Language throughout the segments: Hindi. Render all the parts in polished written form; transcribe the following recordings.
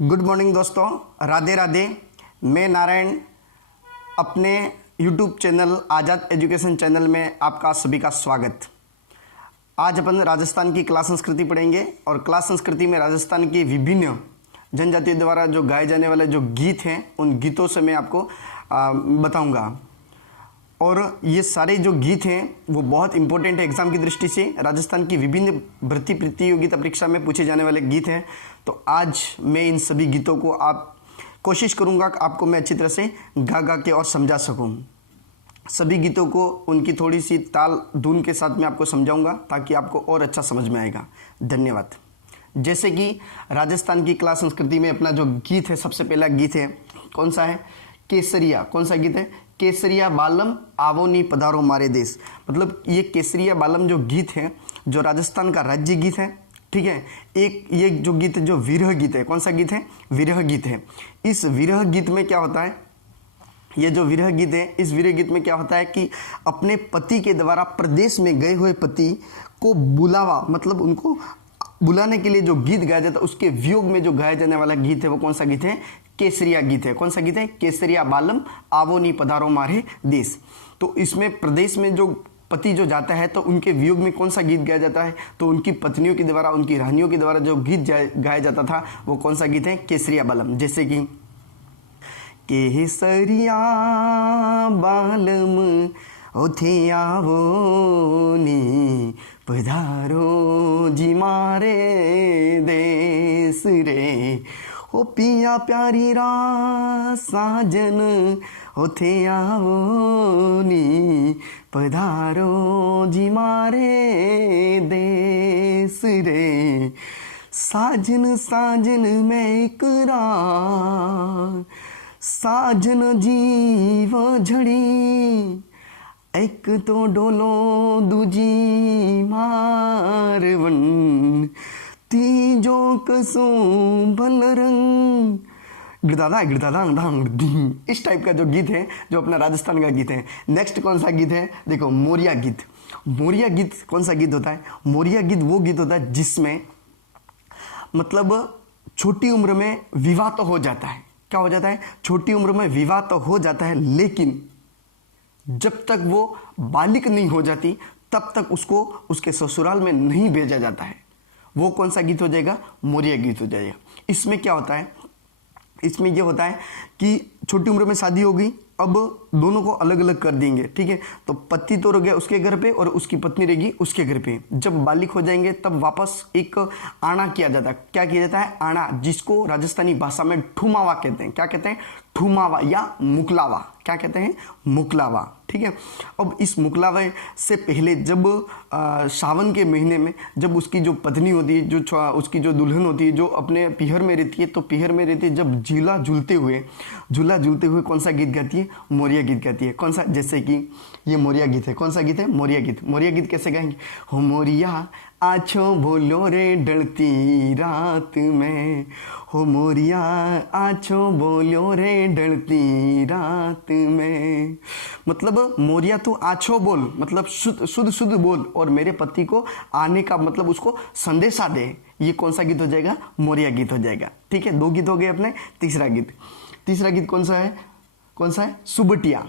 गुड मॉर्निंग दोस्तों, राधे राधे। मैं नारायण अपने यूट्यूब चैनल आज़ाद एजुकेशन चैनल में आपका सभी का स्वागत। आज अपन राजस्थान की कला संस्कृति पढ़ेंगे और कला संस्कृति में राजस्थान की विभिन्न जनजातियों द्वारा जो गाए जाने वाले जो गीत हैं उन गीतों से मैं आपको बताऊंगा। और ये सारे जो गीत हैं वो बहुत इंपॉर्टेंट है एग्ज़ाम की दृष्टि से। राजस्थान की विभिन्न भर्ती प्रतियोगिता परीक्षा में पूछे जाने वाले गीत हैं। तो आज मैं इन सभी गीतों को कोशिश करूंगा कि आपको मैं अच्छी तरह से गा के और समझा सकूं। सभी गीतों को उनकी थोड़ी सी ताल धुन के साथ मैं आपको समझाऊंगा ताकि आपको और अच्छा समझ में आएगा। धन्यवाद। जैसे कि राजस्थान की कला संस्कृति में अपना जो गीत है, सबसे पहला गीत है कौन सा है? केसरिया। कौन सा गीत है? केसरिया बालम आवो नी पधारो मारे देश। मतलब ये केसरिया बालम जो गीत है, जो राजस्थान का राज्य गीत है, ठीक है। एक ये जो गीत है जो विरह गीत है, कौन सा गीत है? विरह गीत है। इस विरह गीत में क्या होता है? ये जो विरह गीत है, इस विरह गीत में क्या होता है कि अपने पति के द्वारा प्रदेश में गए हुए पति को बुलावा, मतलब उनको बुलाने के लिए जो गीत गाया जाता है, उसके वियोग में जो गाया जाने वाला गीत है वो कौन सा गीत है? केसरिया गीत है। कौन सा गीत है? केसरिया बालम आवो नी पधारो मारे देश। तो इसमें प्रदेश में जो पति जो जाता है तो उनके वियोग में कौन सा गीत गाया जाता है? तो उनकी पत्नियों के द्वारा, उनकी रानियों के द्वारा जो गीत गाया जाता था वो कौन सा गीत है? केसरिया बालम। जैसे कि केसरिया बालम ओथे आवो नी पधारो जी मारे देश रे, ओ पिया प्यारी रा साजन ओथे आवो नी पधारो जी मारे देश रे, साजन साजन में इकरार, साजन जीव झड़ी, एक तो डोलो दूजी मारवन, तीजो कसो बलरंग, गिरदादा गिरदादा डांग डिंग। इस टाइप का जो गीत है, जो अपना राजस्थान का गीत है। नेक्स्ट कौन सा गीत है? देखो, मोरिया गीत। मोरिया गीत कौन सा गीत होता है? मोरिया गीत वो गीत होता है जिसमें मतलब छोटी उम्र में विवाह तो हो जाता है। क्या हो जाता है? छोटी उम्र में विवाह तो हो जाता है, लेकिन जब तक वो बालिक नहीं हो जाती तब तक उसको उसके ससुराल में नहीं भेजा जाता है। वो कौन सा गीत हो जाएगा? मोरिया गीत हो जाएगा। इसमें क्या होता है? इसमें ये होता है कि छोटी उम्र में शादी हो गई, अब दोनों को अलग अलग कर देंगे, ठीक है। तो पति तो रह गया उसके घर पे और उसकी पत्नी रहेगी उसके घर पे। जब बालिक हो जाएंगे तब वापस एक आना किया जाता है। क्या किया जाता है? आना, जिसको राजस्थानी भाषा में ठुमावा कहते हैं। क्या कहते हैं? ठुमावा या मुकलावा। क्या कहते हैं? मुकलावा, ठीक है। अब इस मुकलावे से पहले जब सावन के महीने में जब उसकी जो पत्नी होती है, जो उसकी जो दुल्हन होती है, जो अपने पीहर में रहती है, तो पीहर में रहती है, जब झूला झूलते हुए कौन सा गीत गाती है? मोरिया गीत गाती है। कौन सा? जैसे कि ये मोरिया गीत है। कौन सा गीत है? मोरिया गीत। मोरिया गीत कैसे गाएंगे? हो मोरिया आछो बोलो रे ढलती रात में, हो मोरिया आछो बोलो रे ढलती रात में। मतलब मोरिया तू आछो बोल, मतलब शुद्ध बोल, और मेरे पति को आने का मतलब उसको संदेशा दे। ये कौन सा गीत हो जाएगा? मोरिया गीत हो जाएगा, ठीक है। दो गीत हो गए अपने। तीसरा गीत कौन सा है? कौन सा है? सुबटिया।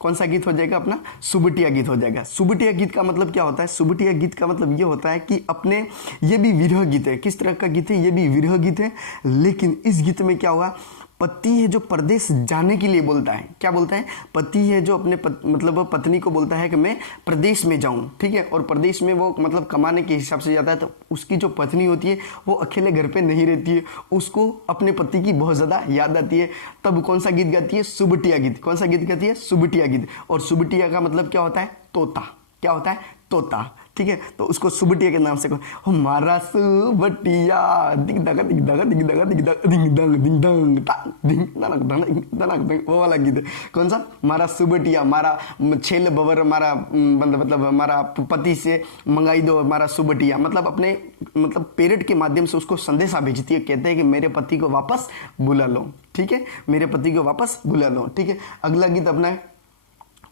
कौन सा गीत हो जाएगा अपना? सुबटिया गीत हो जाएगा। सुबटिया गीत का मतलब क्या होता है? सुबटिया गीत का मतलब ये होता है कि अपने, ये भी विरह गीत है। किस तरह का गीत है? ये भी विरह गीत है, लेकिन इस गीत में क्या हुआ? पति है जो प्रदेश जाने के लिए बोलता है। क्या बोलता है? पति है जो अपने मतलब पत्नी को बोलता है कि मैं प्रदेश में जाऊं, ठीक है। और प्रदेश में वो मतलब कमाने के हिसाब से जाता है, तो उसकी जो पत्नी होती है वो अकेले घर पे नहीं रहती है, उसको अपने पति की बहुत ज़्यादा याद आती है। तब कौन सा गीत गाती है? सुबटिया गीत। कौन सा गीत गाती है? सुबटिया गीत। और सुबटिया का मतलब क्या होता है? तोता। क्या होता है? तोता, ठीक है। तो उसको सुबटिया के नाम से हमारा सुबटिया दिग दगा दिग दगा दिग दगा दिग दगा दिग दंग दिग दंग दिग दनक दनक दनक, वो वाला गीत है। कौन सा? मारा सुबटिया, मारा छेल बवर, मारा मतलब हमारा पति से मंगाई दो हमारा सुबटिया, मतलब अपने मतलब पेरेंट के माध्यम से उसको संदेशा भेजती है। कहते हैं कि मेरे पति को वापस बुला लो, ठीक है, मेरे पति को वापस बुला लो, ठीक है। अगला गीत अपना है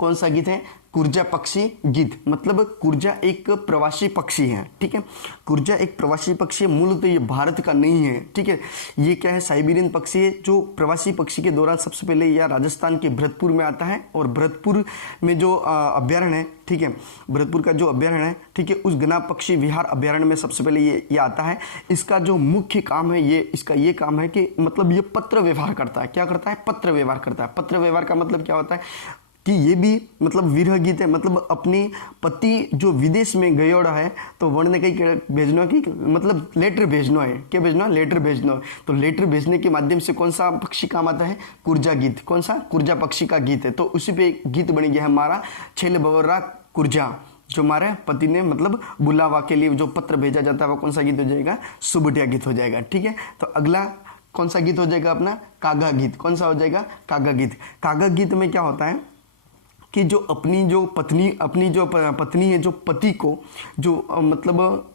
कौन सा गीत है? कुर्जा पक्षी गीत। मतलब कुर्जा एक प्रवासी पक्षी है, ठीक है। कुर्जा एक प्रवासी पक्षी है, मूलतः ये भारत का नहीं है, ठीक है। ये क्या है? साइबेरियन पक्षी है जो प्रवासी पक्षी के दौरान सबसे पहले यह राजस्थान के भरतपुर में आता है, और भरतपुर में जो अभ्यारण्य है, ठीक है, भरतपुर का जो अभ्यारण्य है, ठीक है, उस गना पक्षी विहार अभ्यारण्य में सबसे पहले ये आता है। इसका जो मुख्य काम है, इसका ये काम है कि मतलब ये पत्र व्यवहार करता है। क्या करता है? पत्र व्यवहार करता है। पत्र व्यवहार का मतलब क्या होता है कि ये भी मतलब विरह गीत है। मतलब अपने पति जो विदेश में गयोड़ा है तो वर्ण ने कहीं भेजना की, मतलब लेटर भेजना है। क्या भेजना? लेटर भेजना है। तो लेटर भेजने के माध्यम से कौन सा पक्षी काम आता है? कुर्जा गीत। कौन सा? कुर्जा पक्षी का गीत है। तो उसी पे गीत बन गया है हमारा छेल बवर्रा कुर्जा, जो हमारे पति ने मतलब बुलावा के लिए जो पत्र भेजा जाता है वो कौन सा गीत हो जाएगा? सुबटिया गीत हो जाएगा, ठीक है। तो अगला कौन सा गीत हो जाएगा अपना? कागा गीत। कौन सा हो जाएगा? कागा गीत। कागा गीत में क्या होता है कि जो अपनी जो पत्नी है, जो पति को जो मतलब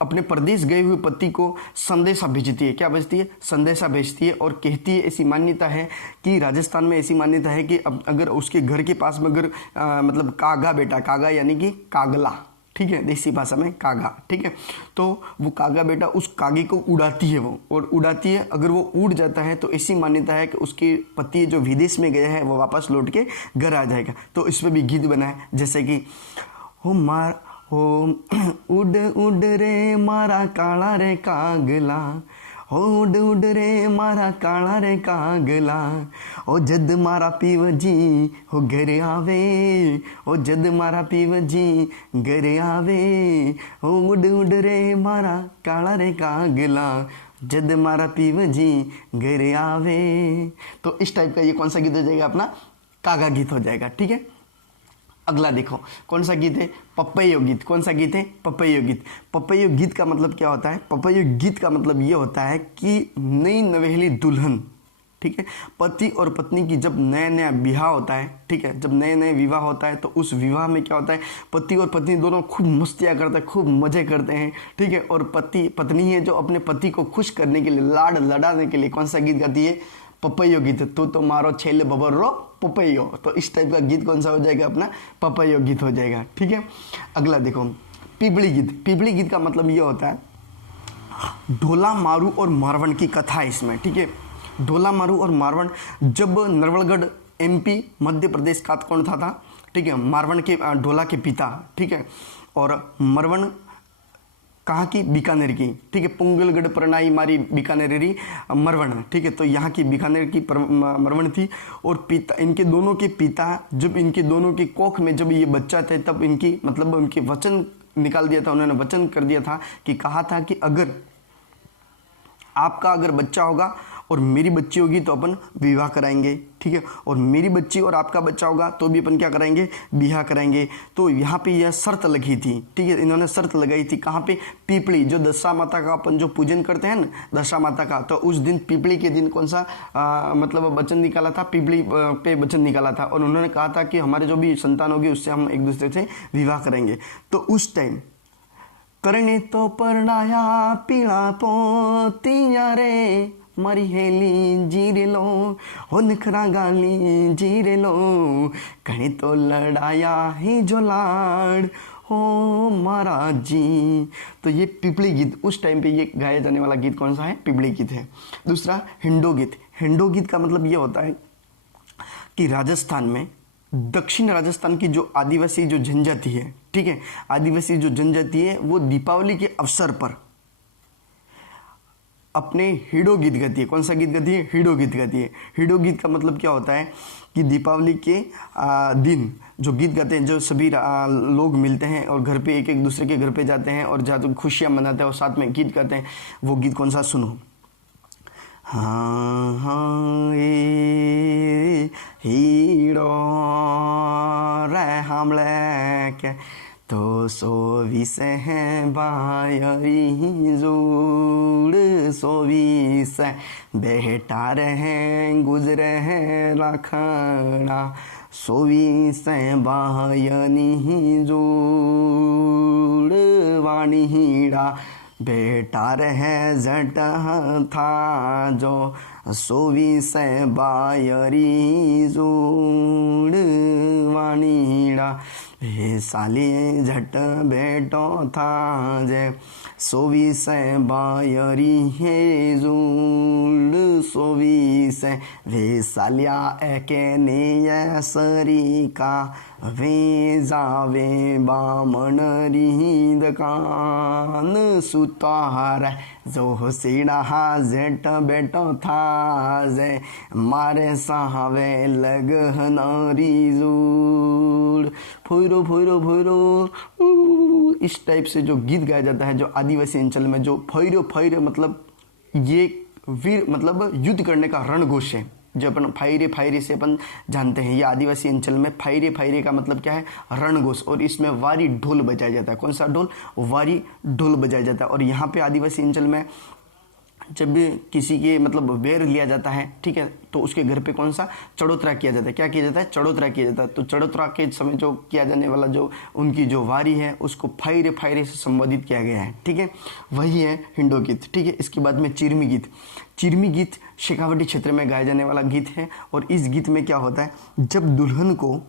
अपने प्रदेश गए हुए पति को संदेशा भेजती है। क्या भेजती है? संदेशा भेजती है, और कहती है, ऐसी मान्यता है कि राजस्थान में ऐसी मान्यता है कि अब अगर उसके घर के पास में अगर मतलब कागा बेटा, कागा यानी कि कागला, ठीक है, देसी भाषा में कागा, ठीक है, तो वो कागा बेटा उस कागे को उड़ाती है वो, और उड़ाती है। अगर वो उड़ जाता है तो ऐसी मान्यता है कि उसके पति जो विदेश में गया है वो वापस लौट के घर आ जाएगा। तो इस पर भी गीत बना है, जैसे कि हो मार हो उड़ उड़ रे मारा काला रे कागला, हो उड़ उड़ रे मारा काला रे कागला, ओ जद मारा पीव जी हो घर आवे, ओ जद मारा पीव जी घर आवे, ओ उड़ उड़ रे मारा काला रे कागला, जद मारा पीव जी घर आवे। तो इस टाइप का ये कौन सा गीत हो जाएगा? अपना कागा गीत हो जाएगा, ठीक है। अगला देखो कौन सा गीत है? पपैयो गीत। कौन सा गीत है? पपैयो गीत। पपैयो गीत का मतलब क्या होता है? पपैयो गीत का मतलब ये होता है कि नई नवेली दुल्हन, ठीक है, पति और पत्नी की जब नया नया विवाह होता है, ठीक है, जब नए नए विवाह होता है तो उस विवाह में क्या होता है? पति और पत्नी दोनों खूब मस्तियाँ करते हैं, खूब मजे करते हैं, ठीक है, और पत्नी है जो अपने पति को खुश करने के लिए, लाड लड़ाने के लिए कौन सा गीत गाती है? पपैयो गीत। तो मारो छेले बबर्रो पपैयो। तो इस टाइप का गीत कौन सा हो जाएगा? अपना पपैयो गीत हो जाएगा, ठीक है। अगला देखो पिपली गीत। पिपली गीत का मतलब ये होता है ढोला मारू और मारवण की कथा है इसमें, ठीक है। ढोला मारू और मारवण, जब नरवलगढ़ MP मध्य प्रदेश का कौन था, ठीक है, मारवण के ढोला के पिता, ठीक है, और मरवण कहाँ की? बीकानेर की, ठीक है, पुंगलगढ़ प्रणाई मारी बीकानेरी मरवण, ठीक है। तो यहाँ की बीकानेर की मरवण थी, और पिता, इनके दोनों के पिता, जब इनके दोनों के कोख में जब ये बच्चा थे तब इनकी मतलब उनके वचन निकाल दिया था, उन्होंने वचन कर दिया था कि कहा था कि अगर आपका अगर बच्चा होगा और मेरी बच्ची होगी तो अपन विवाह कराएंगे, ठीक है, और मेरी बच्ची और आपका बच्चा होगा तो भी अपन क्या कराएंगे? विवाह कराएंगे। तो यहाँ पे यह शर्त लगी थी, ठीक है, इन्होंने शर्त लगाई थी। कहाँ पे? पीपली, जो दशा माता का अपन जो पूजन करते हैं ना, दशा माता का, तो उस दिन पीपली के दिन कौन सा मतलब वचन निकाला था? पीपली पे वचन निकाला था, और उन्होंने कहा था कि हमारे जो भी संतान होगी उससे हम एक दूसरे से विवाह करेंगे। तो उस टाइम करने तो परनाया पीला पोतिया रे, मारी हेली जीरे लो, हो नखरा गाली जीरे लो, कहीं तो लड़ाया ही जो लाड़ हो महाराज जी। तो ये पिपली गीत, उस टाइम पे ये गाया जाने वाला गीत कौन सा है? पिपली गीत है। दूसरा हिंडो गीत। हिंडो गीत का मतलब ये होता है कि राजस्थान में, दक्षिण राजस्थान की जो आदिवासी जो जनजाति है, ठीक है, आदिवासी जो जनजाति है वो दीपावली के अवसर पर अपने हिडो गीत गाती है। कौन सा गीत गाती है? हिडो गीत गाती है। हिडो गीत का मतलब क्या होता है कि दीपावली के दिन जो गीत गाते हैं, जो सभी लोग मिलते हैं और घर पे एक दूसरे के घर पे जाते हैं और जहाँ खुशियाँ मनाते हैं और साथ में गीत गाते हैं, वो गीत कौन सा? सुनो। हाँ हाँ ए हीरो रे हमले के तो सोविस है बायरी जोड़, सोविस बेटा रहे गुजरे हैं रखना, सोविस बायनी जोड़ वाणी हीड़ा, बेटा रहे जट था जो 24 बायरी जोड़ वाणीड़ा साली झट बेटो था जे 24 बायरी है जोड़ 24 वे सालिया एके ने सरी का वे जावे बामण रिंद कान सुतार जो सीड़ा जेठ बेटो था जे मारे सावे लगहनारी जोड़ फुरो फुरो फुरो। इस टाइप से जो गीत गाया जाता है जो आदिवासी अंचल में, जो फैरो फैरो मतलब ये वीर मतलब युद्ध करने का रणघोष है, जो अपन फायरे फायरे से अपन जानते हैं। ये आदिवासी अंचल में फायरे फायरे का मतलब क्या है, रणघोष। और इसमें वारी ढोल बजाया जाता है। कौन सा ढोल? वारी ढोल बजाया जाता है। और यहाँ पे आदिवासी अंचल में जब भी किसी के मतलब बेर लिया जाता है, ठीक है, तो उसके घर पे कौन सा चढ़ोतरा किया जाता है। क्या किया जाता है? चढ़ोतरा किया जाता है। तो चढ़ोतरा के समय जो किया जाने वाला जो उनकी जो वारी है उसको फायरे फायरे से संबोधित किया गया है, ठीक है, वही है हिंडो गीत, ठीक है। इसके बाद में चिरमी गीत। चिरमी गीत शेखावटी क्षेत्र में गाया जाने वाला गीत है। और इस गीत में क्या होता है, जब दुल्हन को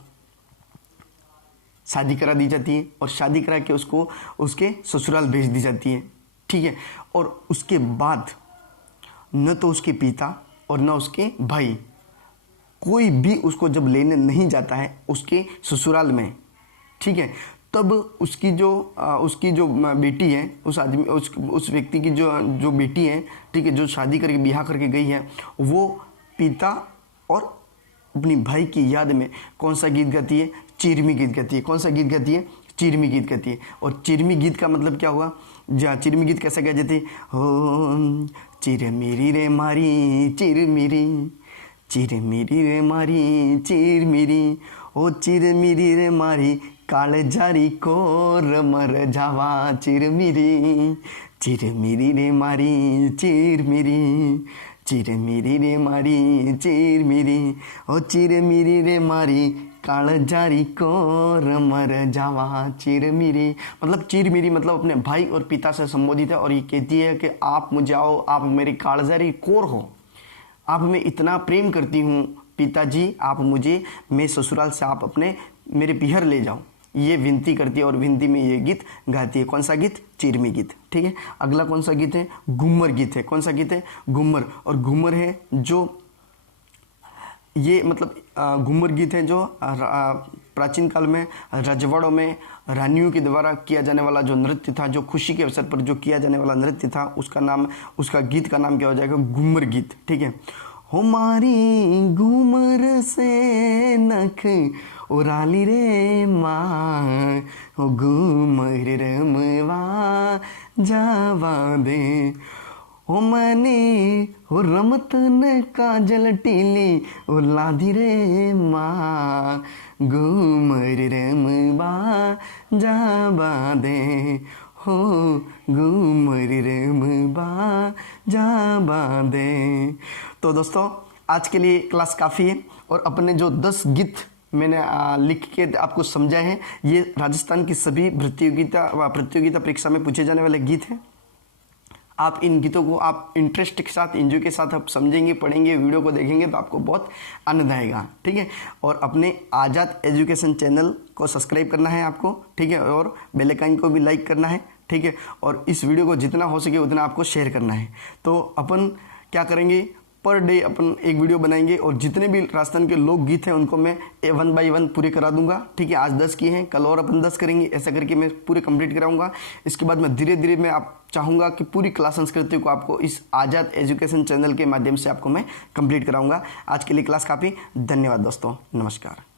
शादी करा दी जाती है और शादी करा के उसको उसके ससुराल भेज दी जाती है, ठीक है, और उसके बाद न तो उसके पिता और न उसके भाई कोई भी उसको जब लेने नहीं जाता है उसके ससुराल में, ठीक है, तब उसकी जो बेटी है, उस आदमी उस व्यक्ति की जो बेटी है, ठीक है, जो शादी करके ब्याह करके गई है, वो पिता और अपनी भाई की याद में कौन सा गीत गाती है? चिरमी गीत गाती है। कौन सा गीत गाती है? चिरमी गीत गाती है। और चिरमी गीत का मतलब क्या हुआ? जहाँ चिरमी गीत कैसे गाई जाती है? हो चिरमिरी रे मारी चिरमिरी, चिरमिरी रे मारी चिरमिरी, ओ चिरमिरी रे मारी काल जारी कोर मर जावा चिरमिरी, चिरमिरी रे मारी चिरमिरी, चिरमिरी रे मारी चिरमिरी, ओ चिरमिरी रे मारी काल जारी कोर मर जावा चिरमिरी। मतलब चिरमिरी मतलब अपने भाई और पिता से संबोधित है। और ये कहती है कि आप मुझे आओ, आप मेरी कालजारी कोर हो, आप मैं इतना प्रेम करती हूँ पिताजी, आप मुझे मैं ससुराल से आप अपने मेरे पिहर ले जाओ, ये विनती करती है। और विनती में ये गीत गाती है। कौन सा गीत? चिरमी गीत, ठीक है। अगला कौन सा गीत है? घूमर गीत है। कौन सा गीत है? घूमर। और घूमर है जो ये मतलब घूमर गीत है जो प्राचीन काल में रजवाड़ों में रानियों के द्वारा किया जाने वाला जो नृत्य था, जो खुशी के अवसर पर जो किया जाने वाला नृत्य था, उसका गीत का नाम क्या हो जाएगा? घूमर गीत, ठीक है। हमारी घूमर से नख उराली रे माँ, ओ घूमर रमवा जावा दे, ओ मने ओ रमत न काजल टीली ओ लाधी रे माँ, घूमर रमवा जावा दे, हो घूमर रमवा जावा दे। तो दोस्तों आज के लिए क्लास काफ़ी है। और अपने जो 10 गीत मैंने लिख के आपको समझाए हैं, ये राजस्थान की सभी प्रतियोगिता परीक्षा में पूछे जाने वाले गीत हैं। आप इन गीतों को आप इंटरेस्ट के साथ, एंजॉय के साथ आप समझेंगे, पढ़ेंगे, वीडियो को देखेंगे तो आपको बहुत आनंद आएगा, ठीक है। और अपने आज़ाद एजुकेशन चैनल को सब्सक्राइब करना है आपको, ठीक है, और बेल आइकन को भी लाइक करना है, ठीक है। और इस वीडियो को जितना हो सके उतना आपको शेयर करना है। तो अपन क्या करेंगे, पर डे अपन एक वीडियो बनाएंगे और जितने भी राजस्थान के लोकगीत हैं उनको मैं 1 बाय 1 पूरे करा दूंगा, ठीक है। आज 10 किए हैं, कल और अपन 10 करेंगे, ऐसा करके मैं पूरे कंप्लीट कराऊंगा। इसके बाद मैं धीरे धीरे मैं आप चाहूँगा कि पूरी क्लास संस्कृति को आपको इस आज़ाद एजुकेशन चैनल के माध्यम से आपको मैं कंप्लीट कराऊंगा। आज के लिए क्लास काफ़ी। धन्यवाद दोस्तों, नमस्कार।